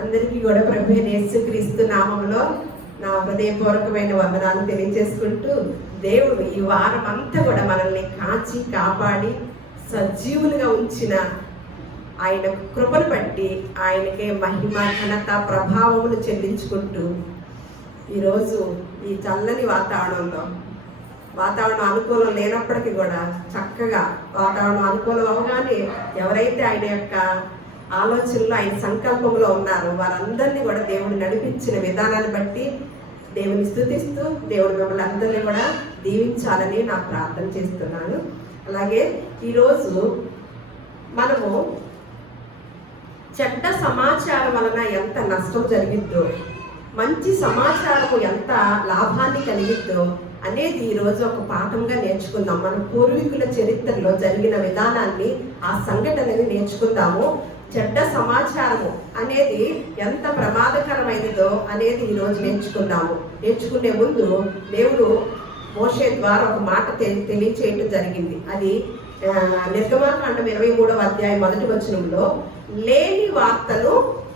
అందరికీ కూడా ప్రభు యేసుక్రీస్తు నామములో నా హృదయపూర్వకమైన వందనాలు తెలియజేసుకుంటూ, దేవుడు ఈ వారం అంతా కూడా మనల్ని కాచి కాపాడి సజీవులుగా ఉంచిన ఆయన కృపను బట్టి ఆయనకే మహిమ ఘనత ప్రభావములు చెల్లించుకుంటూ ఈరోజు ఈ చల్లని వాతావరణం అనుకూలం లేనప్పటికీ కూడా చక్కగా వాతావరణం అనుకూలం అవగానే ఎవరైతే ఆయన యొక్క ఆలోచనలో ఆయన సంకల్పంలో ఉన్నారో వారందరినీ కూడా దేవుడు నడిపించిన విధానాన్ని బట్టి దేవుని స్తుతిస్తూ దేవుడు మిమ్మల్ని అందరినీ కూడా దీవించాలని నాకు ప్రార్థన చేస్తున్నాను. అలాగే ఈరోజు మనము చెడ్డ సమాచారం వలన ఎంత నష్టం జరిగిద్దో, మంచి సమాచారము ఎంత లాభాన్ని కలిగిద్దో అనేది ఈరోజు ఒక పాఠంగా నేర్చుకుందాం. మన పూర్వీకుల చరిత్రలో జరిగిన విధానాన్ని, ఆ సంఘటనని నేర్చుకుందాము. చెడ్డ సమాచారము అనేది ఎంత ప్రమాదకరమైనదో అనేది ఈరోజు నేర్చుకుందాము. నేర్చుకునే ముందు దేవుడు మోషే ద్వారా ఒక మాట తెలియచేయటం జరిగింది. అది నిర్గమాకాండం 23వ అధ్యాయం 1వ వచనంలో లేని వార్తలు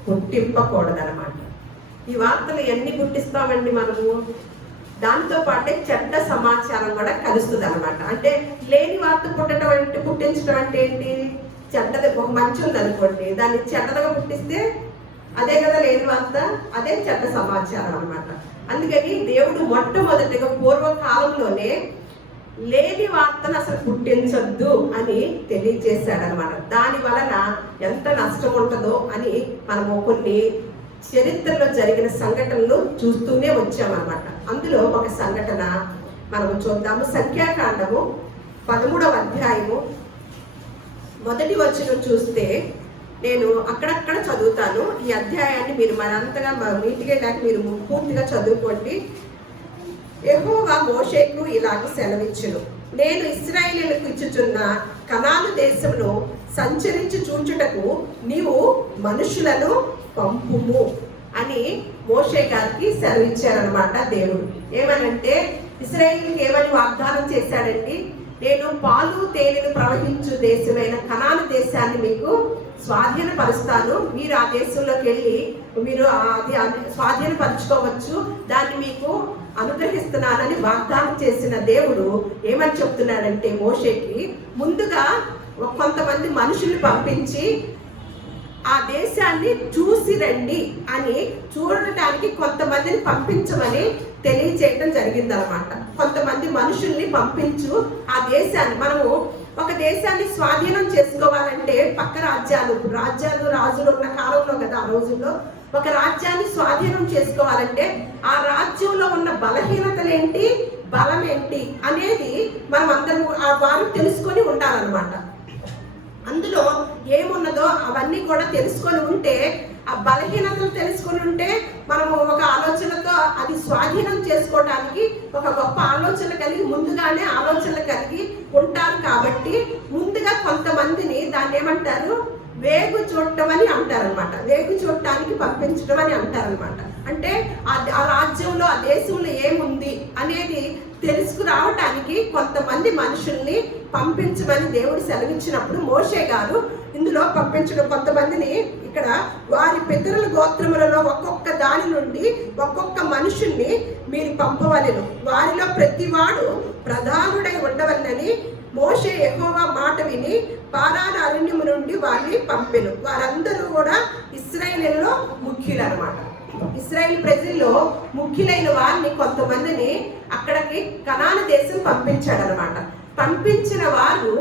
పుట్టింపకూడదన్నమాట. ఈ వార్తలు ఎన్ని పుట్టిస్తామండి మనము? దాంతో పాటే చెడ్డ సమాచారం కూడా కలుస్తుంది అనమాట. అంటే లేని వార్త పుట్టించడం అంటే ఏంటి? చెడ్డది ఒక మంచి ఉంది అనుకోండి, దాన్ని చెడ్డగా పుట్టిస్తే అదే కదా లేని వార్త, అదే చెడ్డ సమాచారం అనమాట. అందుకని దేవుడు మొట్టమొదటిగా పూర్వకాలంలోనే లేని వార్తను అసలు పుట్టించొద్దు అని తెలియజేశాడనమాట. దాని వలన ఎంత నష్టం ఉంటుందో అని మనము కొన్ని చరిత్రలో జరిగిన సంఘటనలు చూస్తూనే వచ్చామన్నమాట. అందులో ఒక సంఘటన మనము చూద్దాము. సంఖ్యాకాండము 13వ అధ్యాయము 1వ వచనం చూస్తే, నేను అక్కడక్కడ చదువుతాను. ఈ అధ్యాయాన్ని మీరు మరంతగా నీటిగా లేక మీరు పూర్తిగా చదువుకోండి. యెహోవా మోషేకు ఇలాగ సెలవిచ్చును, నేను ఇశ్రాయేలీయులకు ఇచ్చుచున్న కనాను దేశమును సంచరించి చూచుటకు నీవు మనుషులను పంపుము అని మోషే గారికి సెలవిచ్చారనమాట దేవుడు. ఏమనంటే ఇశ్రాయేలీయులకు ఏమని వాగ్దానం చేశాడండి? నేను పాలు తేనెలు ప్రవహించు దేశమైన కనాను దేశాన్ని మీకు స్వాధీనపరుస్తాను, మీరు ఆ దేశంలోకి వెళ్ళి మీరు అది స్వాధీనపరుచుకోవచ్చు, దాన్ని మీకు అనుగ్రహిస్తున్నానని వాగ్దానం చేసిన దేవుడు ఏమని చెప్తున్నాడంటే మోషేకి, ముందుగా కొంతమంది మనుషుల్ని పంపించి ఆ దేశాన్ని చూసి రండి అని చూడటానికి కొంతమందిని పంపించమని తెలియచేయటం జరిగిందనమాట. కొంతమంది మనుషుల్ని పంపించు, ఆ దేశాన్ని మనము ఒక దేశాన్ని స్వాధీనం చేసుకోవాలంటే పక్క రాజులు ఉన్న కాలంలో కదా, ఆ రోజుల్లో ఒక రాజ్యాన్ని స్వాధీనం చేసుకోవాలంటే ఆ రాజ్యంలో ఉన్న బలహీనతలేంటి, బలం ఏంటి అనేది మనం అందరం వారు తెలుసుకొని ఉండాలన్నమాట. అందులో ఏమున్నదో అవన్నీ కూడా తెలుసుకొని ఉంటే, ఆ బలహీనతలు తెలుసుకొని ఉంటే మనము ఒక ఆలోచనతో అది స్వాధీనం చేసుకోవడానికి ఒక గొప్ప ఆలోచన కలిగి ముందుగానే ఆలోచనలు కలిగి ఉంటారు. కాబట్టి ముందుగా కొంతమందిని దాన్ని ఏమంటారు, వేగు చూడటం అని అంటారనమాట. వేగు చూడటానికి పంపించడం అని అంటారనమాట. అంటే ఆ రాజ్యంలో ఆ దేశంలో ఏముంది అనేది తెలుసుకురావటానికి కొంతమంది మనుషుల్ని పంపించమని దేవుడు సెలవిచ్చినప్పుడు మోషే గారు ఇందులో పంపించడం కొంతమందిని, ఇక్కడ వారి పితరుల గోత్రములలో ఒక్కొక్క దాని నుండి ఒక్కొక్క మనుషుల్ని మీరు పంపవలెను, వారిలో ప్రతివాడు ప్రధానుడై ఉండవలనని మోషే యెహోవా మాట విని పారాను అరణ్యము నుండి వారిని పంపెను. వారందరూ కూడా ఇశ్రాయేలులో ముఖ్యులు అనమాట. ఇశ్రాయేల్ ప్రజల్లో ముఖ్యులైన వారిని కొంతమందిని అక్కడికి కనాను దేశం పంపించాడనమాట. పంపించిన వారు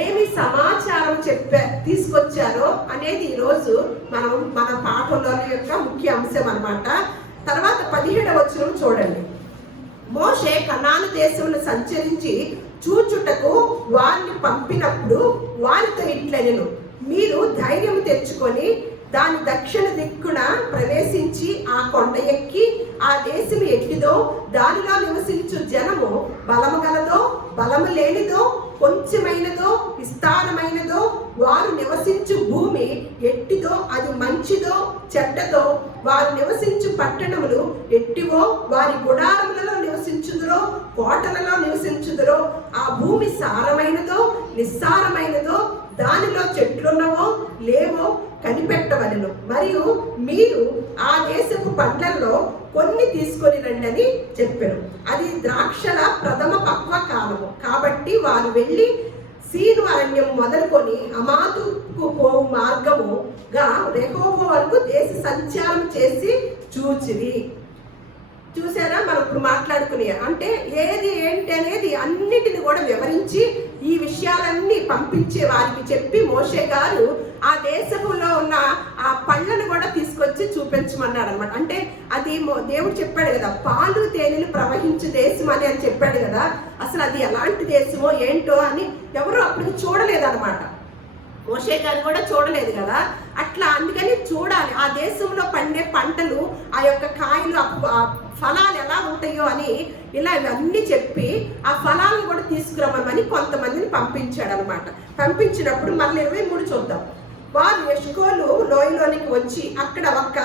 ఏమి సమాచారం తీసుకొచ్చారో అనేది ఈరోజు మన పాఠంలో యొక్క ముఖ్య అంశం అనమాట. తర్వాత 17వ వచనం చూడండి. మోషే కనాను దేశమును సంచరించి చూచుటకు వారిని పంపినప్పుడు వారితో ఇట్లనెను, మీరు ధైర్యం తెచ్చుకొని దాని దక్షిణ దిక్కున ప్రవేశించి ఆ కొండ ఎక్కి ఆ దేశం ఎట్టిదో దానిలో నివసించు జనము బలము గలదో బలము లేనిదో కొంచెమైనదో విస్తారమైనదో వారు నివసించు భూమి ఎట్టిదో అది మంచిదో చెడ్డదో వారు నివసించు పట్టణములు ఎట్టివో వారి గుడారములలో నివసించుదురో కోటలలో నివసించుదురో ఆ భూమి సారమైనదో నిస్సారమైనదో దానిలో చెట్లున్నవో లేవో కనిపెట్టవలెను. మరియు మీరు ఆ దేశపు పండ్లలో కొన్ని తీసుకొని రండి అని చెప్పారు. అది ద్రాక్షల ప్రథమ పక్వ కాలము కాబట్టి వారు వెళ్ళి సీను అరణ్యం మొదలుకొని హమాతుకు పోవు మార్గముగా రెహోబు వరకు దేశ సంచారం చేసి చూచిరి. చూసారా, మనం ఇప్పుడు మాట్లాడుకునే అంటే ఏది ఏంటి అనేది అన్నిటిని కూడా వివరించి ఈ విషయాలన్నీ పంపించే వారికి చెప్పి మోషే గారు ఆ దేశంలో ఉన్న ఆ పళ్ళను కూడా తీసుకొచ్చి చూపించమన్నాడు అనమాట. అంటే అది దేవుడు చెప్పాడు కదా, పాలు తేనెలు ప్రవహించే దేశం అని చెప్పాడు కదా. అసలు అది ఎలాంటి దేశమో ఏంటో అని ఎవరు అప్పటికి చూడలేదన్నమాట. మోషే గారు కూడా చూడలేదు కదా. అట్లా అందుకని చూడాలి ఆ దేశంలో పండే పంటలు, ఆ యొక్క కాయలు, ఫలాలు ఎలా ఉంటాయో అని ఇలా ఇవన్నీ చెప్పి ఆ ఫలాలను కూడా తీసుకురమ్మని కొంతమందిని పంపించాడు అనమాట. పంపించినప్పుడు మళ్ళీ 23 చూద్దాం. వారు ఎష్కోలు లోయలోనికి వచ్చి అక్కడ ఒక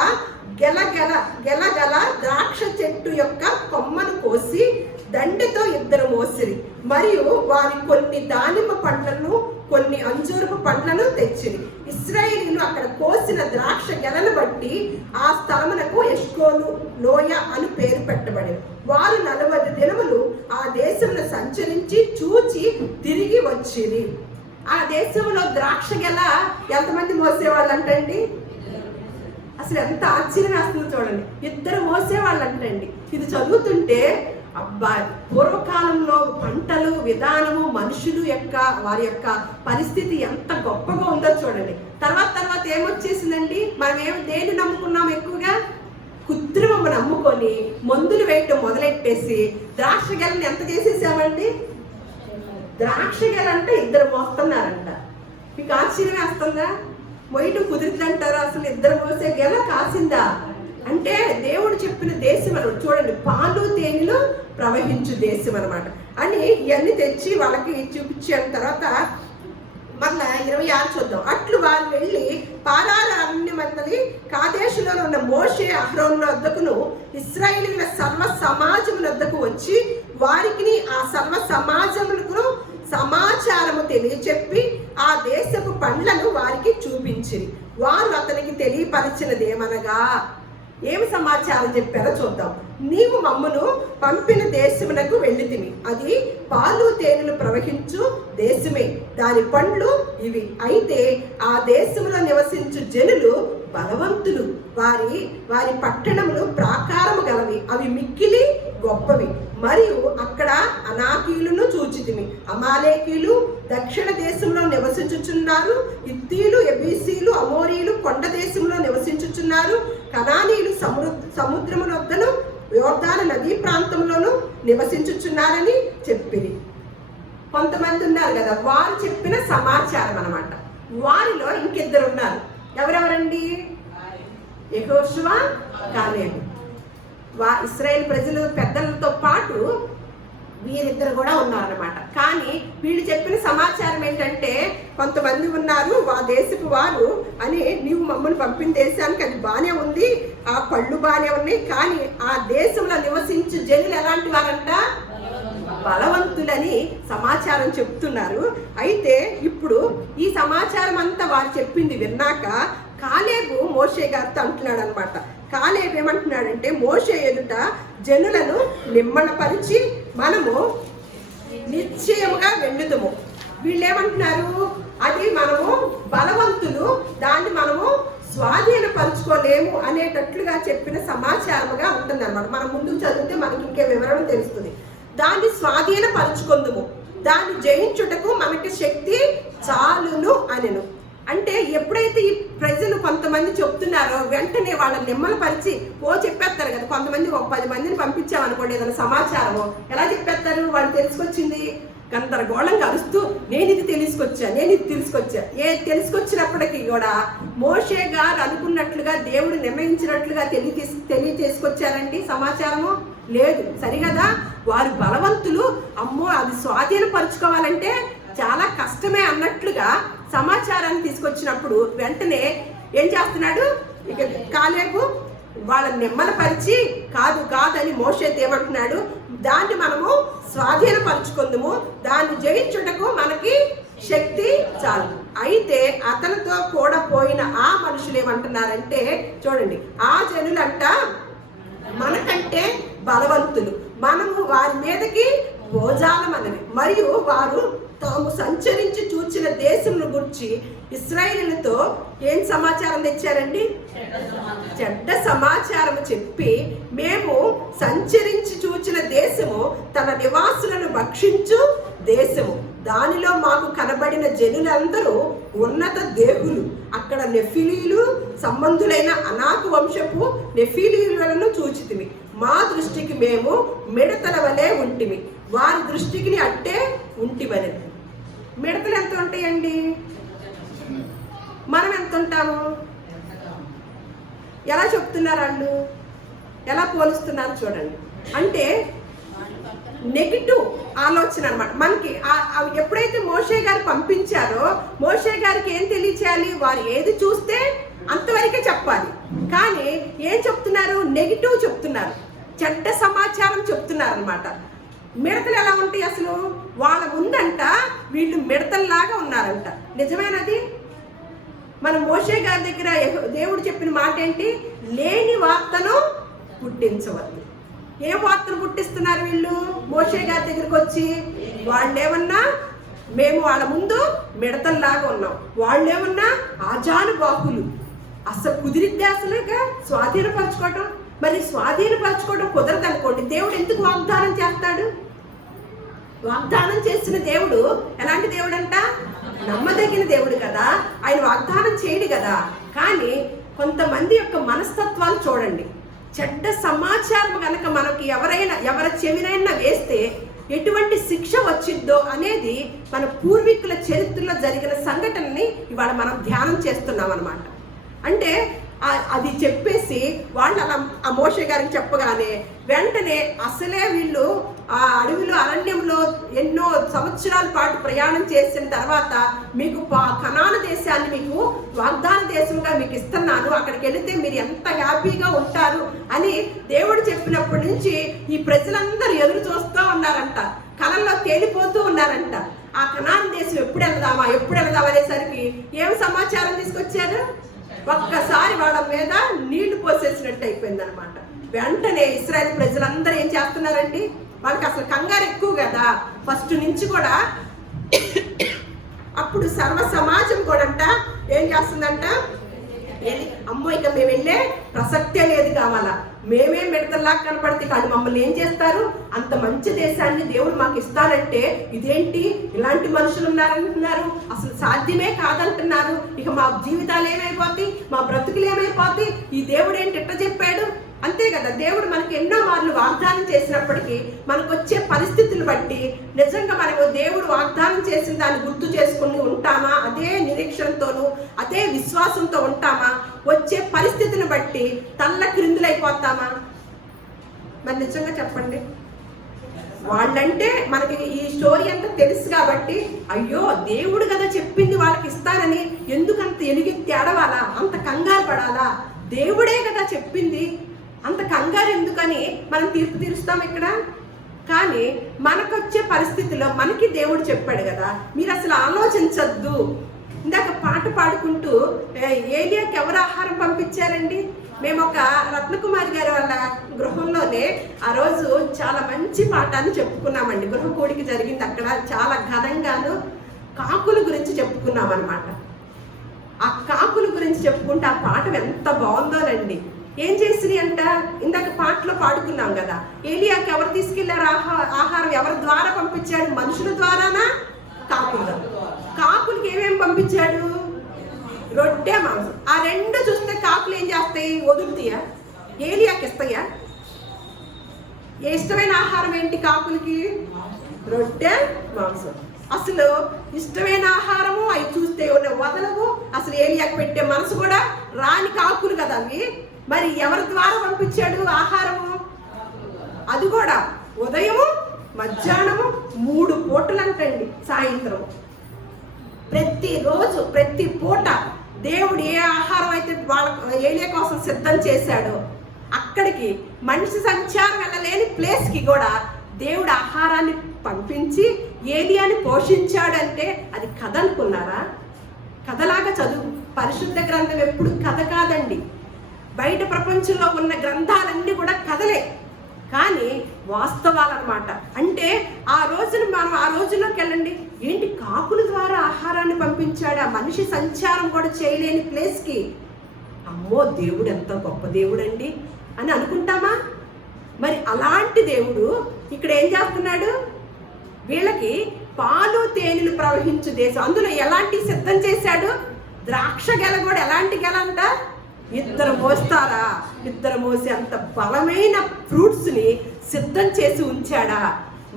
గెలగల ద్రాక్ష చెట్టు యొక్క కొమ్మను కోసి దండెతో 2 మోసిరి. మరియు వారి కొన్ని దానిమ్మ పండ్లను కొన్ని అంజూరపు పండ్లను తెచ్చిరి. ఇశ్రాయేలీయులు అక్కడ కోసిన ద్రాక్ష గెలను బట్టి ఆ స్థలమునకు ఎష్కోలు లోయ అని పేరు పెట్టబడింది. వారు 40 దినములు ఆ దేశంలో సంచరించి చూచి తిరిగి వచ్చిరి. ఆ దేశంలో ద్రాక్ష గెల ఎంతమంది మోసేవాళ్ళు అంటండి? అసలు ఎంత ఆశ్చర్యం వేస్తుందో చూడండి. 2 మోసేవాళ్ళు అంటండి. ఇది చదువుతుంటే అబ్బా, పూర్వకాలంలో పంటలు విధానము, మనుషులు యొక్క వారి యొక్క పరిస్థితి ఎంత గొప్పగా ఉందో చూడండి. తర్వాత ఏమొచ్చేసిందండి, మనం దేన్ని నమ్ముకున్నాం? ఎక్కువగా కృత్రిమము నమ్ముకొని మందులు వేయటం మొదలెట్టేసి ద్రాక్ష గెలని ఎంత చేసేసామండి? ద్రాక్ష గెల అంటే 2 మోస్తున్నారంట. మీకు ఆశ్చర్యం వేస్తుందా? మొయ్యటం కుదిరిద్దంటారా? అసలు 2 మోసే గెల కాసిందా? అంటే దేవుడు చెప్పిన దేశం అనమాట. చూడండి, పాలు తేనెలు ప్రవహించు దేశం అనమాట అని ఇవన్నీ తెచ్చి వాళ్ళకి చూపించిన తర్వాత మళ్ళా 26 చూద్దాం. అట్లు వారు వెళ్ళి పారాల అరణ్యమందలి కాదేశులో ఉన్న మోషే అహరోనుల వద్దకును ఇశ్రాయేలీయుల సర్వ సమాజముల వద్దకు వచ్చి వారికి ఆ సర్వ సమాజములకు సమాచారము తెలియచెప్పి ఆ దేశపు పండ్లను వారికి చూపించిరి. వారు అతనికి తెలియపరిచినదేమనగా, ఏమి సమాచారం చెప్పారో చూద్దాం. నీవు మమ్మను పంపిన దేశమునకు వెళ్ళితివి. అది పాలు తేనెలు ప్రవహించు దేశమే. దాని పండ్లు ఇవి. అయితే ఆ దేశంలో నివసించు జనులు బలవంతులు. వారి పట్టణములు ప్రాకారము గలవి. అవి మిక్కిలి గొప్పవి. మరియు అక్కడ అనాకీయులను చూచితిమి. అమాలేకీయులు దక్షిణ దేశంలో నివసించుచున్నారు. ఇత్తీలు, ఎబీసీలు, అమోరీలు కొండ దేశంలో నివసించుచున్నారు. కనానీయులు సముద్రము వద్దను యోర్దాను నదీ ప్రాంతంలోనూ నివసించుచున్నారని చెప్పిరి. కొంతమంది ఉన్నారు కదా, వారు చెప్పిన సమాచారం అన్నమాట. వారిలో ఇంకిద్దరు ఉన్నారు. ఎవరెవరండి? యెహోషువ, కాలేబు. ఇశ్రాయేల్ ప్రజలు పెద్దలతో పాటు వీరిద్దరు కూడా ఉన్నారన్నమాట. కానీ వీళ్ళు చెప్పిన సమాచారం ఏంటంటే, కొంతమంది ఉన్నారు ఆ దేశపు వారు అని, నీవు మమ్మల్ని పంపిన దేశానికి అది బాగానే ఉంది, ఆ పళ్ళు బాగానే ఉన్నాయి, కానీ ఆ దేశంలో నివసించే జనులు ఎలాంటి వారంట? బలవంతులని సమాచారం చెప్తున్నారు. అయితే ఇప్పుడు ఈ సమాచారం అంతా వారు చెప్పింది విన్నాక కాలేబు మోషే గారితో అంటున్నాడు అనమాట. కాలేబు ఏమంటున్నాడంటే, మోషే ఎదుట జనులను నిమ్మళపరిచి మనము నిశ్చయముగా వెళ్ళుదము. వీళ్ళు ఏమంటున్నారు? అది మనము బలవంతులు, దాన్ని మనము స్వాధీనపరచుకోలేము అనేటట్లుగా చెప్పిన సమాచారముగా ఉంటుంది అనమాట. మనం ముందుకు చదివితే మనకి ఇంకే వివరణ తెలుస్తుంది. దాన్ని స్వాధీనపరచుకుందుము, దాన్ని జయించుటకు మనకి శక్తి చాలును అనెను. అంటే ఎప్పుడైతే ఈ ప్రజలు కొంతమంది చెప్తున్నారో వెంటనే వాళ్ళని నిమ్మలపరిచి చెప్పేస్తారు కదా. కొంతమంది 10 మందిని పంపించామనుకోండి ఏదైనా సమాచారము, ఎలా చెప్పేస్తారు? వాళ్ళు తెలుసుకొచ్చింది గందరగోళంగా అరుస్తూ, నేను ఇది తెలుసుకొచ్చా. తెలుసుకొచ్చినప్పటికీ కూడా మోషే గారు అనుకున్నట్లుగా, దేవుడు నిర్ణయించినట్లుగా తెలియచేసుకొచ్చారండి సమాచారము? లేదు. సరిగదా? వారు బలవంతులు, అమ్మో అది స్వాధీనపరుచుకోవాలంటే చాలా కష్టమే అన్నట్లుగా సమాచారాన్ని తీసుకొచ్చినప్పుడు వెంటనే ఏం చేస్తున్నాడు? ఇక కాలేబు వాళ్ళని నిమ్మలపరిచి కాదని మోషేతో ఏమంటున్నాడు? దాన్ని మనము స్వాధీనపరుచుకుందాము, దాన్ని జయించుటకు మనకి శక్తి చాలు. అయితే అతనితో కూడా పోయిన ఆ మనుషులు ఏమంటున్నారంటే, చూడండి, ఆ జనులంట మనకంటే బలవంతులు, మనము వారి మీదకి భోజాలమనవి, మరియు వారు తాము సంచరించి చూచిన దేశమును గురించి ఇశ్రాయేలుతో ఏం సమాచారం తెచ్చారండి? చెడ్డ సమాచారం చెప్పి, మేము సంచరించి చూచిన దేశము తన నివాసులను భక్షించు దేశము, దానిలో మాకు కనబడిన జనులందరూ ఉన్నత దేహులు, అక్కడ నెఫిలీలు సంబంధులైన అనాకు వంశపు నెఫిలీలను చూచితిమి, మా దృష్టికి మేము మిడతల వలె ఉంటిమి, వారి దృష్టికి అట్టే ఉంటివని. మిడతలు ఎంత ఉంటాయండి? మనం ఎంత ఉంటాము? ఎలా చెప్తున్నారు వాళ్ళు, ఎలా పోలుస్తున్నారు చూడండి. అంటే నెగిటివ్ ఆలోచన అనమాట మనకి. ఎప్పుడైతే మోషే గారు పంపించారో, మోషే గారికి ఏం తెలియచేయాలి? వారు ఏది చూస్తే అంతవరకే చెప్పాలి. కానీ ఏం చెప్తున్నారు? నెగిటివ్ చెప్తున్నారు, చెడ్డ సమాచారం చెప్తున్నారు అనమాట. మిడతలు ఎలా ఉంటాయి అసలు? వాళ్ళ ముందంట వీళ్ళు మిడతల్లాగా ఉన్నారంట. నిజమేనది? మన మోషే గారి దగ్గర దేవుడు చెప్పిన మాట ఏంటి? లేని వార్తను పుట్టించవద్దు. ఏ వార్తను పుట్టిస్తున్నారు వీళ్ళు? మోషే గారి దగ్గరికి వచ్చి వాళ్ళేమన్నా మేము వాళ్ళ ముందు మిడతల్లాగా ఉన్నాం, వాళ్ళేమన్నా ఆజానుబాహులు. అసలు కుదిరిద్దే అసలుగా స్వాధీనపరచుకోవటం? మరి స్వాధీనపరచుకోవడం కుదరదు అనుకోండి, దేవుడు ఎందుకు వాగ్దానం చేస్తాడు? వాగ్దానం చేసిన దేవుడు ఎలాంటి దేవుడు అంట? నమ్మదగిన దేవుడు కదా, ఆయన వాగ్దానం చేయడు కదా. కానీ కొంతమంది యొక్క మనస్తత్వాలు చూడండి. చెడ్డ సమాచారం కనుక మనకి ఎవరి చెవినైనా వేస్తే ఎటువంటి శిక్ష వచ్చిందో అనేది మన పూర్వీకుల చరిత్రలో జరిగిన సంఘటనని ఇవాళ మనం ధ్యానం చేస్తున్నాం అన్నమాట. అంటే అది చెప్పేసి వాళ్ళు అలా ఆ మోషే గారికి చెప్పగానే వెంటనే అసలే వీళ్ళు ఆ అడవిలో అరణ్యంలో ఎన్నో సంవత్సరాల పాటు ప్రయాణం చేసిన తర్వాత మీకు కనాను దేశాన్ని మీకు వాగ్దాన దేశంగా మీకు ఇస్తున్నాను, అక్కడికి వెళితే మీరు ఎంత హ్యాపీగా ఉంటారు అని దేవుడు చెప్పినప్పటి నుంచి ఈ ప్రజలందరూ ఎదురు చూస్తూ ఉన్నారంట, కళల్లో తేలిపోతూ ఉన్నారంట. ఆ కనాను దేశం ఎప్పుడు వెళదామా అనేసరికి ఏం సమాచారం తీసుకొచ్చారు? ఒక్కసారి వాళ్ళ మీద నీళ్లు పోసేసినట్టు అయిపోయింది అనమాట. వెంటనే ఇశ్రాయేల్ ప్రజలందరూ ఏం చేస్తున్నారండి? వాళ్ళకి అసలు కంగారు ఎక్కువ కదా ఫస్ట్ నుంచి కూడా. అప్పుడు సర్వ సమాజం కూడా అంట ఏం చేస్తుందంట? అమ్మో ఇక మేము వెళ్ళే ప్రసక్తే లేదు, కావాలా మేమే మిడతల్లా కనపడితే కాదు మమ్మల్ని ఏం చేస్తారు? అంత మంచి దేశాన్ని దేవుడు మాకు ఇస్తారంటే ఇదేంటి ఇలాంటి మనుషులు ఉన్నారంటున్నారు, అసలు సాధ్యమే కాదంటున్నారు, ఇక మా జీవితాలు ఏమైపోతాయి, మా బ్రతుకులు ఏమైపోతాయి, ఈ దేవుడు ఏంటి ఎట్లా చెప్పాడు? అంతే కదా, దేవుడు మనకి ఎన్నో మార్లు వాగ్దానం చేసినప్పటికీ మనకు వచ్చే పరిస్థితులు బట్టి నిజంగా మనము దేవుడు వాగ్దానం చేసిన దాన్ని గుర్తు చేసుకుని ఉంటామా? అదే నిరీక్షణతోనూ అదే విశ్వాసంతో ఉంటామా? వచ్చే పరిస్థితిని బట్టి తల్ల క్రిందులైపోతామా? మరి నిజంగా చెప్పండి. వాళ్ళంటే మనకి ఈ స్టోరీ అంతా తెలుసు కాబట్టి అయ్యో దేవుడు కదా చెప్పింది వాళ్ళకి ఇస్తానని ఎందుకంత ఎలుగెత్తి ఆడవాలా, అంత కంగారు పడాలా? దేవుడే కదా చెప్పింది, అంత కంగారు ఎందుకని మనం తీర్పు తీరుస్తాం ఇక్కడ. కానీ మనకొచ్చే పరిస్థితిలో మనకి దేవుడు చెప్పాడు కదా, మీరు అసలు ఆలోచించద్దు. ఇందాక పాట పాడుకుంటూ ఏలియాకి ఎవరు ఆహారం పంపించారండి? మేము ఒక రత్నకుమారి గారి వాళ్ళ గృహంలోనే ఆ రోజు చాలా మంచి పాఠాన్ని చెప్పుకున్నామండి. గృహ కూడికి జరిగింది అక్కడ, చాలా ఘనంగాను కాకుల గురించి చెప్పుకున్నాం అనమాట. ఆ కాకుల గురించి చెప్పుకుంటే ఆ పాఠం ఎంత బాగుందోనండి. ఏం చేసినాయి అంట? ఇందాక పాటలో పాడుకున్నాం కదా, ఏలియాకి ఎవరు తీసుకెళ్లారు ఆహారం? ఎవరి ద్వారా పంపించాడు? మనుషుల ద్వారానా? కాకులు. కాకులకి ఏమేమి పంపించాడు? రొట్టె, మాంసం. ఆ రెండు చూస్తే కాకులు ఏం చేస్తాయి? వదులుతాయా? ఏలియాకి ఇస్తాయా? ఇష్టమైన ఆహారం ఏంటి కాకులకి? రొట్టె, మాంసం. అసలు ఇష్టమైన ఆహారము అవి చూస్తే వదలవు. అసలు ఏలియాకి పెట్టే మనసు కూడా రాని కాకులు కదా అవి. మరి ఎవరి ద్వారా పంపించాడు ఆహారము? అది కూడా ఉదయము మధ్యాహ్నము 3 పూటలంటండి, సాయంత్రం. ప్రతిరోజు ప్రతి పూట దేవుడు ఏ ఆహారం అయితే వాళ్ళ ఏలియా కోసం సిద్ధం చేశాడో అక్కడికి మనిషి సంచారం వెళ్ళలేని ప్లేస్కి కూడా దేవుడు ఆహారాన్ని పంపించి ఏలియాని పోషించాడంటే అది కథ అనుకున్నారా? కథలాగా చదువు. పరిశుద్ధ గ్రంథం ఎప్పుడు కథ కాదండి. బయట ప్రపంచంలో ఉన్న గ్రంథాలన్నీ కూడా కథలే, కానీ వాస్తవాలన్నమాట. అంటే ఆ రోజుల్లోకి వెళ్ళండి, ఏంటి కాకుల ద్వారా ఆహారాన్ని పంపించాడా, మనిషి సంచారం కూడా చేయలేని ప్లేస్కి. అమ్మో, దేవుడు ఎంత గొప్ప దేవుడండి అని అనుకుంటామా? మరి అలాంటి దేవుడు ఇక్కడ ఏం చేస్తున్నాడు? వీళ్ళకి పాలు తేనెలు ప్రవహించు దేశం, అందులో ఎలాంటి సిద్ధం చేశాడు? ద్రాక్ష గెల కూడా ఎలాంటి గెల అంట? ఇద్దరు మోస్తారా? ఇద్దరు మోసి అంత బలమైన ఫ్రూట్స్ని సిద్ధం చేసి ఉంచాడా?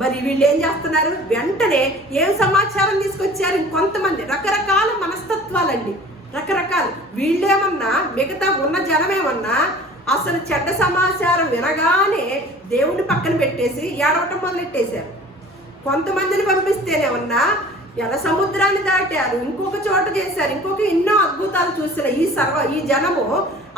మరి వీళ్ళు ఏం చేస్తున్నారు? వెంటనే ఏం సమాచారం తీసుకొచ్చారు? కొంతమంది రకరకాల మనస్తత్వాలండి, రకరకాలు. వీళ్ళేమన్నా, మిగతా ఉన్న జనమేమన్నా అసలు చెడ్డ సమాచారం వినగానే దేవుడిని పక్కన పెట్టేసి ఏడవటం మొదలెట్టేశారు. కొంతమందిని పంపిస్తేనేమన్నా ఎర్ర సముద్రాన్ని దాటారు, ఇంకొక చోట చేశారు, ఇంకొక ఎన్నో అద్భుతాలు చూసిన ఈ జనము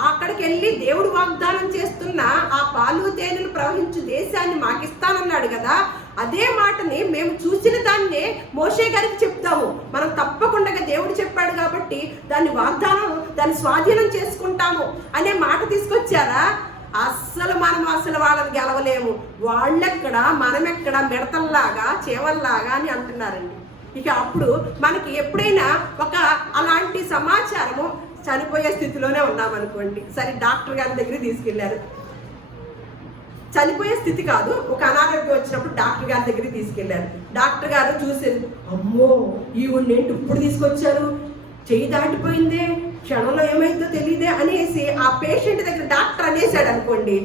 అక్కడికి వెళ్ళి దేవుడు వాగ్దానం చేస్తున్న ఆ పాలు తేనెలు ప్రవహించు దేశాన్ని మాకిస్తానన్నాడు కదా, అదే మాటని మేము చూసిన దాన్నే మోషే గారికి చెప్తాము. మనం తప్పకుండా దేవుడు చెప్పాడు కాబట్టి దాన్ని దాన్ని స్వాధీనం చేసుకుంటాము అనే మాట తీసుకొచ్చారా? మనం వాళ్ళని గెలవలేము, వాళ్ళెక్కడ మనమెక్కడ, మిడతల్లాగా చీవల్లాగా అని అంటున్నారండి. ఇక అప్పుడు మనకి ఎప్పుడైనా అలాంటి సమాచారము, చనిపోయే స్థితిలోనే ఉన్నామనుకోండి, సరే డాక్టర్ గారి దగ్గరికి తీసుకెళ్లారు, చనిపోయే స్థితి కాదు, ఒక అనారోగ్యం వచ్చినప్పుడు డాక్టర్ గారి దగ్గరికి తీసుకెళ్లారు. డాక్టర్ గారు చూసేది, అమ్మో ఈవిడ్ని ఏంటి ఇప్పుడు తీసుకొచ్చారు, చెయ్యి దాటిపోయిందే, క్షణంలో ఏమైందో తెలియదే అనేసి ఆ పేషెంట్ దగ్గర డాక్టర్ అనేసాడు అనుకోండి,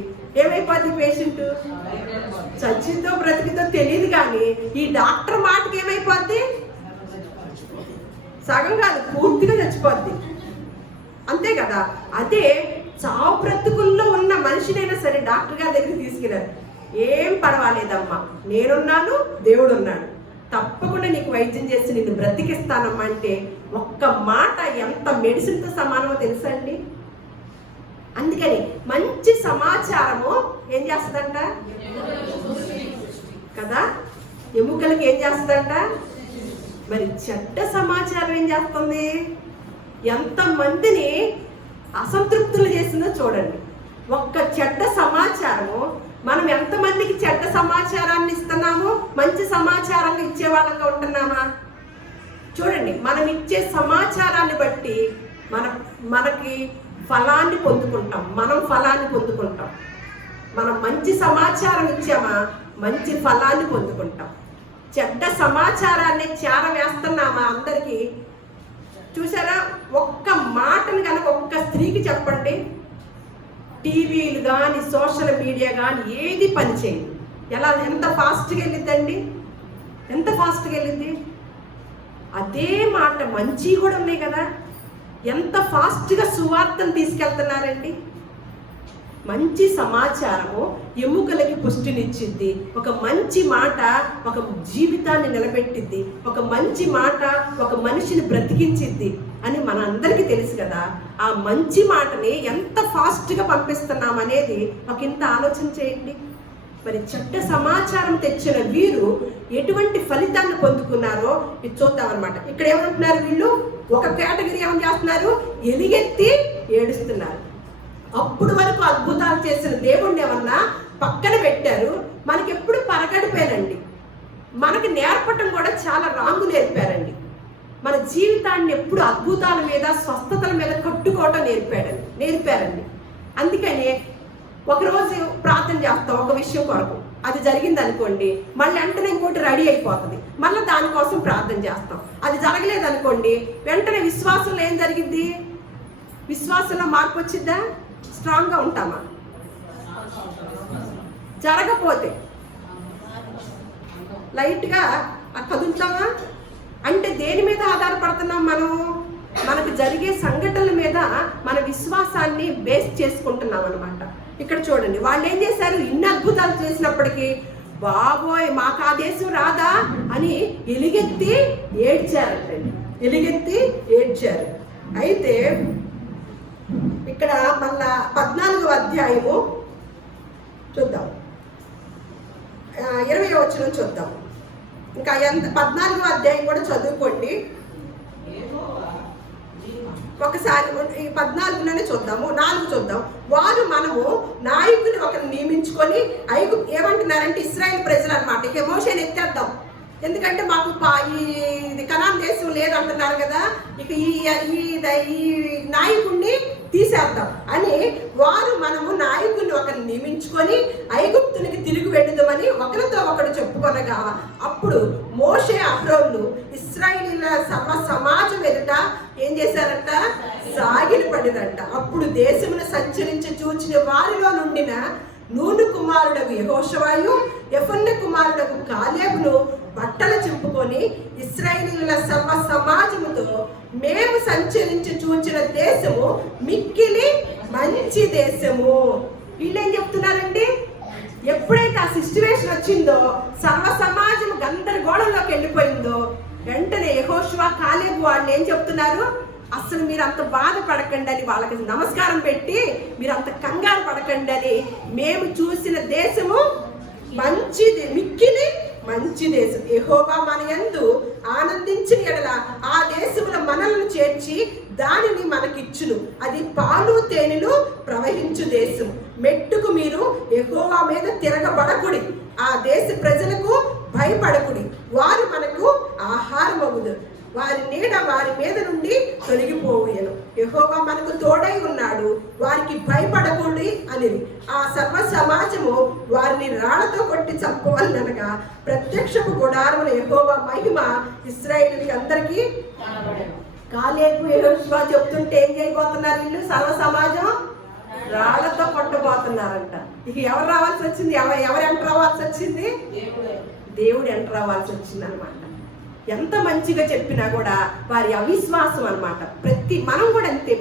ఏమైపోద్ది పేషెంట్? చచ్చిందో బ్రతికిందో తెలియదు, కానీ ఈ డాక్టర్ మాటకి ఏమైపోద్ది? సగం కాదు, పూర్తిగా చచ్చిపోద్ది. అంతే కదా. అదే చావు బ్రతుకుల్లో ఉన్న మనిషినైనా సరే డాక్టర్ గారి దగ్గరికి తీసుకెళ్ళారు. ఏం పర్వాలేదమ్మా, నేనున్నాను, దేవుడు ఉన్నాడు, తప్పకుండా నీకు వైద్యం చేసి నిన్ను బ్రతికిస్తానమ్మా అంటే ఒక్క మాట ఎంత మెడిసిన్తో సమానమో తెలుసా అండి? అందుకని మంచి సమాచారము ఏం చేస్తుందంట కదా, ఎముకలకి ఏం చేస్తుందంట. మరి చెడ్డ సమాచారం ఏం చేస్తుంది? ఎంతమందిని అసంతృప్తులు చేసిందో చూడండి. ఒక్క చెడ్డ సమాచారము మనం ఎంతమందికి చెడ్డ సమాచారాన్ని ఇస్తున్నామో మంచి సమాచారాన్ని ఇచ్చే వాళ్ళంగా ఉంటున్నామా? చూడండి, మనం ఇచ్చే సమాచారాన్ని బట్టి మనకి ఫలాన్ని పొందుకుంటాం, మనం ఫలాన్ని పొందుకుంటాం. మనం మంచి సమాచారం ఇచ్చామా మంచి ఫలాన్ని పొందుకుంటాం. చెడ్డ సమాచారాన్ని చేరవేస్తున్నామా అందరికీ? చూసారా, ఒక్క మాటను కనుక ఒక్క స్త్రీకి చెప్పండి, టీవీలు కానీ సోషల్ మీడియా కానీ ఏది పని చేయదు. ఎంత ఫాస్ట్గా వెళ్ళిద్దండి, ఎంత ఫాస్ట్గా వెళ్ళింది. అదే మాట మంచి కూడా ఉన్నాయి కదా, ఎంత ఫాస్ట్గా సువార్తను తీసుకెళ్తున్నారండి. మంచి సమాచారము ఎముకలకి పుష్టినిచ్చిద్ది, ఒక మంచి మాట ఒక జీవితాన్ని నిలబెట్టిద్ది, ఒక మంచి మాట ఒక మనిషిని బ్రతికించిద్ది అని మన అందరికీ తెలుసు కదా. ఆ మంచి మాటని ఎంత ఫాస్ట్గా పంపిస్తున్నాం అనేది ఇంత ఆలోచన చేయండి. మరి చెడ్డ సమాచారం తెచ్చిన వీరు ఎటువంటి ఫలితాన్ని పొందుకున్నారో ఇది చూద్దామన్నమాట. ఇక్కడ ఏమంటున్నారు వీళ్ళు? ఒక కేటగిరీ ఏమని చేస్తున్నారు? ఎలిగెత్తి ఏడుస్తున్నారు. అప్పుడు వరకు అద్భుతాలు చేసిన దేవుణ్ణి ఏమన్నా పక్కన పెట్టారు. మనకి ఎప్పుడు పరగడిపోయారండి, మనకి నేర్పటం కూడా చాలా రాంగు నేర్పారండి. మన జీవితాన్ని ఎప్పుడు అద్భుతాల మీద స్వస్థతల మీద కట్టుకోవటం నేర్పారండి. అందుకని ఒకరోజు ప్రార్థన చేస్తాం ఒక విషయం కొరకు, అది జరిగింది అనుకోండి, మళ్ళీ వెంటనే ఇంకోటి రెడీ అయిపోతుంది, మళ్ళీ దానికోసం ప్రార్థన చేస్తాం. అది జరగలేదు అనుకోండి, వెంటనే విశ్వాసంలో ఏం జరిగింది? విశ్వాసంలో మార్పు వచ్చిద్దా? స్ట్రాంగ్గా ఉంటామా? జరగపోతే లైట్గా కదులుతామా? అంటే దేని మీద ఆధారపడుతున్నాం మనం? మనకు జరిగే సంఘటనల మీద మన విశ్వాసాన్ని బేస్ చేసుకుంటున్నాం అనమాట. ఇక్కడ చూడండి, వాళ్ళు ఏం చేశారు? ఇన్ని అద్భుతాలు చేసినప్పటికీ బాబోయ్ మాకు ఆ దేశం రాదా అని ఎలుగెత్తి ఏడ్చారు. అయితే ఇక్కడ మళ్ళా 14వ అధ్యాయము చూద్దాం, 20వ వచనం చూద్దాం. ఇంకా 14వ అధ్యాయం కూడా చదువుకోండి. ఒకసారి ఈ 14లోనే చూద్దాము, 4 చూద్దాం. వారు మనము నాయకుని ఒకరిని నియమించుకొని ఏమంటున్నారంటే ఇశ్రాయేల్ ప్రజలు అనమాట. ఇక మోషేని ఎత్తేద్దాం, ఎందుకంటే మాకు ఈ కనాన్ దేశం లేదంటున్నారు కదా, ఇక ఈ నాయకుడిని తీసేద్దాం అని వారు మనము నాయకుడిని ఒకరిని నియమించుకొని ఐగుప్తునికి తిరిగి వెళ్ళుదామని ఒకరితో ఒకడు చెప్పుకొనగా, అప్పుడు మోషే అహరోను ఇశ్రాయేలీయుల సమాజం ఎదుట ఏం చేశారంట? సాగిలపడినంట. అప్పుడు దేశమును సంచరించి చూచిన వారిలో నుండిన నూను కుమారుడకు యెహోషువయు యెఫున్నె కుమారుడకు కాలేబును బట్టలు చింపుకొని ఇశ్రాయేలీయుల సమాజముతో, మేము సంచరించి చూచిన దేశము మిక్కిలి మంచి దేశము. వీళ్ళేం చెప్తున్నారండి? ఎప్పుడైతే ఆ సిచ్యువేషన్ వచ్చిందో, సర్వ సమాజం గందరగోళంలోకి వెళ్ళిపోయిందో, వెంటనే యెహోషువ కాలేబు వాళ్ళు ఏం చెప్తున్నారు? అసలు మీరు అంత బాధపడకండి అని వాళ్ళకి నమస్కారం పెట్టి, మీరు అంత కంగారు పడకండి అని, మేము చూసిన దేశము మంచిది, మిక్కిలి మంచి దేశం. యెహోవా మన యందు ఆనందించిన ఎడల ఆ దేశములో మనల్ని చేర్చి దానిని మనకిచ్చును. అది పాలు తేనెలు ప్రవహించు దేశం. మెట్టుకు మీరు యెహోవా మీద తిరగబడకుడి, ఆ దేశ ప్రజలకు భయపడకుడి. వారు మనకు ఆహారం అగుదు, వారి నీడ వారి మీద నుండి తొలగిపోయేను. యెహోవా మనకు తోడై ఉన్నాడు, వారికి భయపడకూడదు అని ఆ సర్వ సమాజము వారిని రాళ్లతో కొట్టి చంపవలనగా ప్రత్యక్షపు గుడారముల యెహోవా మహిమ ఇశ్రాయేలుకి అందరికీ. కాలేబు యెహోషువ చెప్తుంటే ఏం చేయబోతున్నారు వీళ్ళు? సర్వ సమాజం రాళ్లతో కొట్టబోతున్నారంట. ఇక ఎవరు రావాల్సి వచ్చింది? ఎవరు ఎంటర్ అవ్వాల్సి వచ్చింది? దేవుడు ఎంటర్ అవ్వాల్సి వచ్చింది అనమాట. ఎంత మంచిగా చెప్పినా కూడా వారి అవిశ్వాసం అనమాట. మనం కూడా అంతే,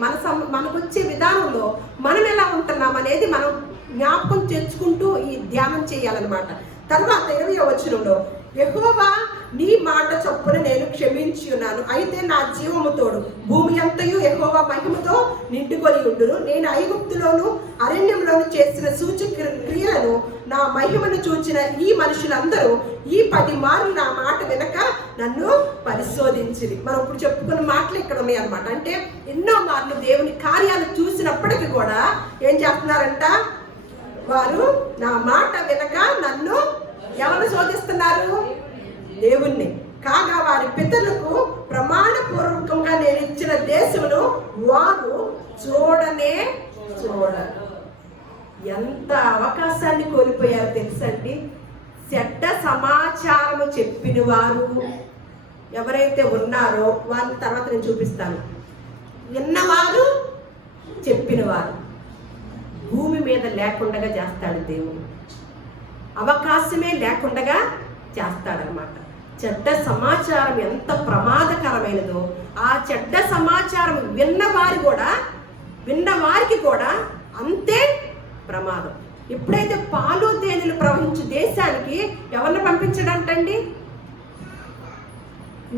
మనకు వచ్చే విధానంలో మనం ఎలా ఉంటున్నాం అనేది మనం జ్ఞాపకం తెచ్చుకుంటూ ఈ ధ్యానం చేయాలన్నమాట. తర్వాత 20వ వచనంలో, యెహోవా నీ మాట చొప్పున నేను క్షమించి ఉన్నాను, అయితే నా జీవము తోడు భూమి అంతయు యెహోవా మహిమతో నిండుకొని ఉండును. నేను ఐగుప్తులోను అరణ్యంలోను చేసిన సూచక క్రియలను నా మహిమను చూచిన ఈ మనుషులందరూ ఈ 10 మార్లు నా మాట వినక నన్ను పరిశోధించింది. మనం ఇప్పుడు చెప్పుకున్న మాటలు ఇక్కడ ఉన్నాయి అనమాట. అంటే ఎన్నో మార్లు దేవుని కార్యాలు చూసినప్పటికీ కూడా ఏం చేస్తున్నారంట? వారు నా మాట వినక నన్ను ఎవరు శోధిస్తున్నారు? దేవుణ్ణి. కాగా వారి పితరులకు ప్రమాణపూర్వకంగా నేను ఇచ్చిన దేశమును వారు చూడనే చూడరు. ఎంత అవకాశాన్ని కోల్పోయారో తెలుసండి. చెడ్డ సమాచారము చెప్పిన వారు ఎవరైతే ఉన్నారో వారిని తర్వాత నేను చూపిస్తాను. విన్నవారు, చెప్పినవారు భూమి మీద లేకుండా చేస్తాడు దేవుడు. అవకాశమే లేకుండా చేస్తాడనమాట. చెడ్డ సమాచారం ఎంత ప్రమాదకరమైనదో, ఆ చెడ్డ సమాచారం విన్నవారికి కూడా అంతే ప్రమాదం. ఎప్పుడైతే పాలు తేనెలు ప్రవహించే దేశానికి ఎవరిని పంపించడంటండి?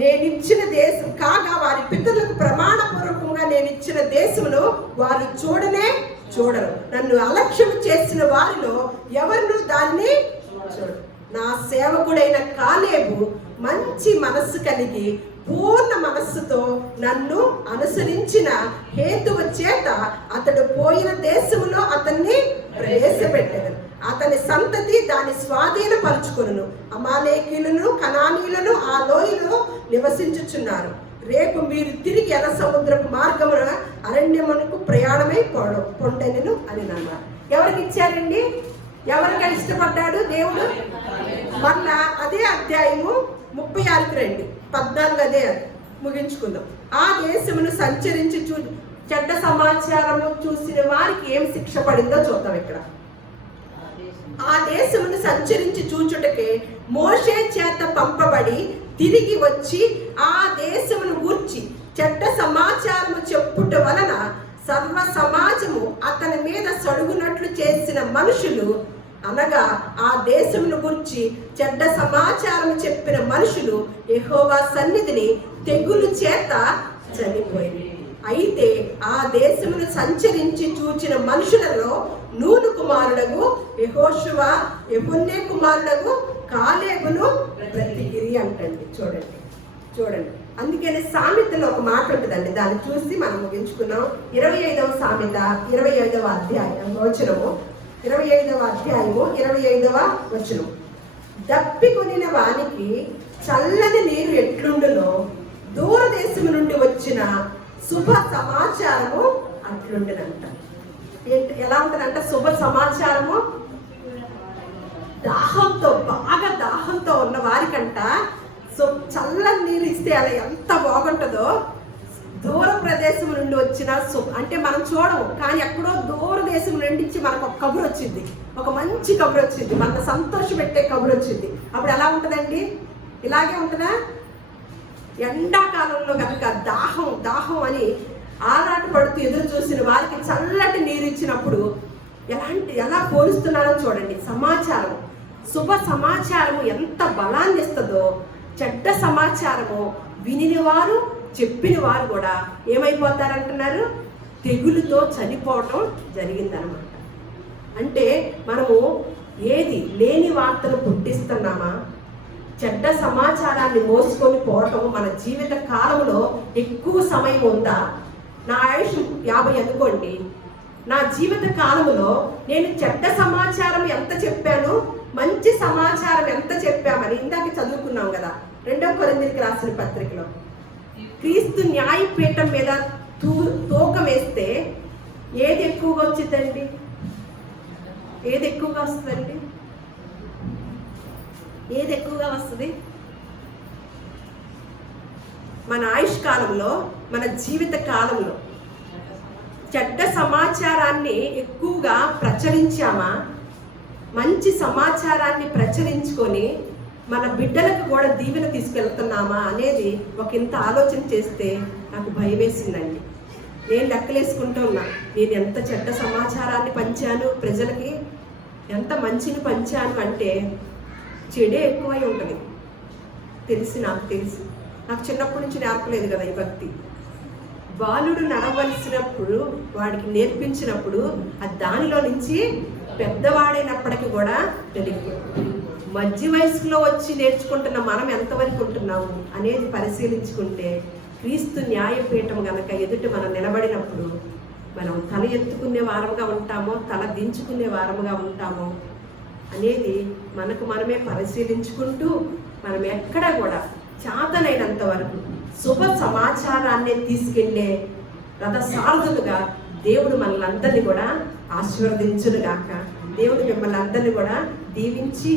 నేనిచ్చిన దేశం కాగా వారి పితరులకు ప్రమాణపూర్వకంగా నేను ఇచ్చిన దేశమును వారు చూడనే చూడరు. నన్ను అలక్ష్యం చేసిన వారిలో ఎవరు దాన్ని చూడరు. నా సేవకుడైన కాలేబు మంచి మనస్సు కలిగి పూర్ణ మనస్సుతో నన్ను అనుసరించిన హేతువు చేత అతడు పోయిన దేశములో అతన్ని ప్రవేశపెట్టాడు. అతని సంతతి దాన్ని స్వాధీనపరుచుకొనును. అమాలేకీయులను కనానీయులను ఆ లోయలో నివసించుచున్నారు. రేపు మీరు తిరిగి ఎర్ర సముద్రపు మార్గమున అరణ్యమునకు ప్రయాణమై పొండెను అని అన్నారు. ఎవరికి ఇచ్చారండి? ఎవరిగా ఇష్టపడ్డాడు దేవుడు? మళ్ళా అదే అధ్యాయము 36కి రండి, 14 అదే ముగించుకుందాం. ఆ దేశమును సంచరించి చెడ్డ సమాచారము చూసిన వారికి ఏం శిక్ష పడిందో చూద్దాం. ఇక్కడ ఆ దేశమును సంచరించి చూచుటకే మోషే చేత పంపబడి తిరిగి వచ్చి ఆ దేశమును గూర్చి చెడ్డ సమాచారము చెప్పుట వలన సర్వ సమాజము అతని మీద సడుగునట్లు చేసిన మనుషులు, అనగా ఆ దేశమును గురించి చెడ్డ సమాచారం చెప్పిన మనుషులు యెహోవా సన్నిధిని తెగులు చేత చనిపోయింది. అయితే ఆ దేశమును సంచరించి చూచిన మనుషులలో నూను కుమారుడగు యెహోషువ యెఫున్నె కుమారుడగు కాలేబును బ్రతికిరి అంటండి. చూడండి అందుకని సామెతలో ఒక మాట ఉంటుందండి, దాన్ని చూసి మనం ముగించుకున్నాం. 25వ సామెత 25వ అధ్యాయం వచనము, 25వ అధ్యాయము 25వ వచనం. దప్పికొనిన వానికి చల్లని నీరు ఎట్లుండునో దూరదేశము నుండి వచ్చిన శుభ సమాచారము అట్లుండనంట. ఎలా ఉంటుందంట? శుభ సమాచారము బాగా దాహంతో ఉన్న వారికంట చల్లని నీళ్ళు ఇస్తే అలా ఎంత బాగుంటుందో. దూర ప్రదేశం నుండి వచ్చిన అంటే మనం చూడము, కానీ ఎక్కడో దూర దేశం నుండి మనకు ఒక కబురు వచ్చింది, ఒక మంచి కబురు వచ్చింది, మన సంతోష పెట్టే కబురు వచ్చింది. అప్పుడు ఎలా ఉంటుందండి? ఇలాగే ఉంటుందా? ఎండాకాలంలో కనుక దాహం దాహం అని ఆరాట పడుతూ ఎదురు చూసిన వారికి చల్లటి నీరు ఇచ్చినప్పుడు ఎలా పోలుస్తున్నారో చూడండి. సమాచారం, శుభ సమాచారము ఎంత బలాన్ని ఇస్తుందో, చెడ్డ సమాచారము విని వారు చెప్పిన వారు కూడా ఏమైపోతారంటున్నారు? తెగులుతో చనిపోవటం జరిగిందనమాట. అంటే మనము ఏది లేని వార్తను పుట్టిస్తున్నామా? చెడ్డ సమాచారాన్ని మోసుకొని పోవటం మన జీవిత కాలంలో ఎక్కువ సమయం ఉందా? నా ఆయుష్ 50 అనుకోండి, నా జీవిత కాలంలో నేను చెడ్డ సమాచారం ఎంత చెప్పాను, మంచి సమాచారం ఎంత చెప్పామని ఇందాక చదువుకున్నాం కదా 2వ కొరింథీయులకు రాసిన పత్రికలో. క్రీస్తు న్యాయపీఠం మీద తూకం వేస్తే ఏది ఎక్కువగా వచ్చిందండి? ఏది ఎక్కువగా వస్తుందండి? ఏది ఎక్కువగా వస్తుంది? మన ఆయుష్ కాలంలో, మన జీవిత కాలంలో చెడ్డ సమాచారాన్ని ఎక్కువగా ప్రచురించామా, మంచి సమాచారాన్ని ప్రచురించుకొని మన బిడ్డలకు కూడా దీవెన తీసుకెళ్తున్నామా అనేది ఒక ఇంత ఆలోచన చేస్తే నాకు భయం వేసిందండి. నేను లెక్కలేసుకుంటూ ఉన్నా, నేను ఎంత చెడ్డ సమాచారాన్ని పంచాను ప్రజలకి, ఎంత మంచిని పంచాను అంటే చెడే ఎక్కువై ఉంటుంది. నాకు తెలిసి నాకు చిన్నప్పటి నుంచి నేర్పలేదు కదా ఈ భక్తి. బాలుడు నడవలసినప్పుడు వాడికి నేర్పించినప్పుడు అది దానిలో నుంచి పెద్దవాడైనప్పటికీ కూడా తెలియదు. మధ్య వయసులో వచ్చి నేర్చుకుంటున్న మనం ఎంతవరకు ఉంటున్నాము అనేది పరిశీలించుకుంటే, క్రీస్తు న్యాయపీఠం గనక ఎదుట మనం నిలబడినప్పుడు మనం తల ఎత్తుకునే వారముగా ఉంటామో, తల దించుకునే వారముగా ఉంటామో అనేది మనకు మనమే పరిశీలించుకుంటూ, మనం ఎక్కడా కూడా చేతనైనంత వరకు శుభ సమాచారాన్ని తీసుకెళ్లే రథసారథులుగా దేవుడు మనల్ని అందరినీ కూడా ఆశీర్వదించునుగాక. దేవుడు మిమ్మల్ని అందరినీ కూడా దీవించి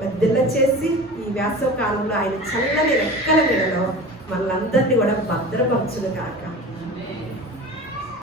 వర్ధిల్ల చేసి ఈ వేసవ కాలంలో ఆయన చల్లని రెక్కల నీడలో మనల్ని అందరినీ కూడా భద్రపరచునుగాక.